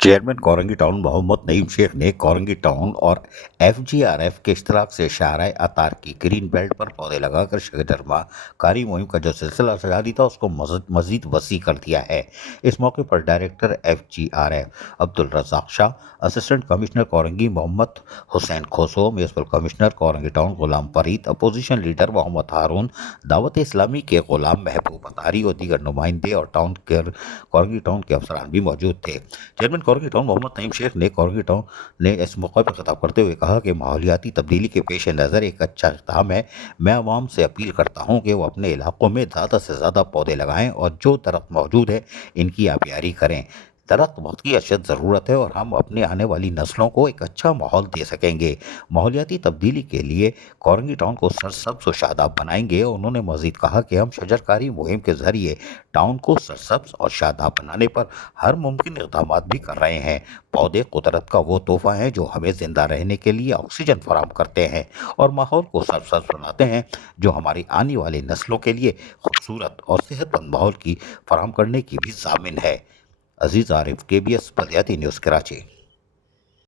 Chairman Korangi town Mohammad Naeem Sheikh ने Korangi town और एफजीआरएफ के इश्तराक से शाहराह अतार की ग्रीन बेल्ट पर पौधे लगाकर शजरमा कारी मुहिम का जो सिलसिला जारी था उसको मजीद वसी कर दिया है। इस मौके पर director FGRF Abdul Razzaq Shah, assistant commissioner Korangi Mohammad Hussain Khoso, municipal commissioner Korangi town Ghulam Farid, opposition leader Mohammad Haroon, Dawat Islami के गुलाम महबूब अतारी और दीगर नुमाइंदे और कोरंगी टाउन के अफसरान भी मौजूद थे। चेयरमैन कोरंगी टाउन मोहम्मद नईम शेख ने कोरंगी टाउन ने इस मौके पर खिताब करते हुए कहा कि माहौलियाती तब्दीली के पेश नज़र एक अच्छा इक़दाम है। मैं आवाम से अपील करता हूँ कि वो अपने इलाकों में ज़्यादा से ज़्यादा पौधे लगाएं और जो दरख्त मौजूद है इनकी आबियारी करें। दरख्त वक्त की अशद ज़रूरत है और हम अपने आने वाली नस्लों को एक अच्छा माहौल दे सकेंगे। माहौलियाती तब्दीली के लिए कोरंगी टाउन को सरसब्ज और शादाब बनाएंगे। उन्होंने मज़ीद कहा कि हम शजरकारी मुहिम के ज़रिए टाउन को सरसब्ज और शादाब बनाने पर हर मुमकिन इक़दाम भी कर रहे हैं। पौधे कुदरत का वो तोहफ़ा है जो हमें ज़िंदा रहने के लिए ऑक्सीजन फराहम करते हैं और माहौल को सरसब्ज बनाते हैं, जो हमारी आने वाली नस्लों के लिए खूबसूरत और सेहतमंद माहौल की फराहम करने की भी ज़ामिन है। अजीज़ आरिफ, KBS बलियाती न्यूज़, कराची।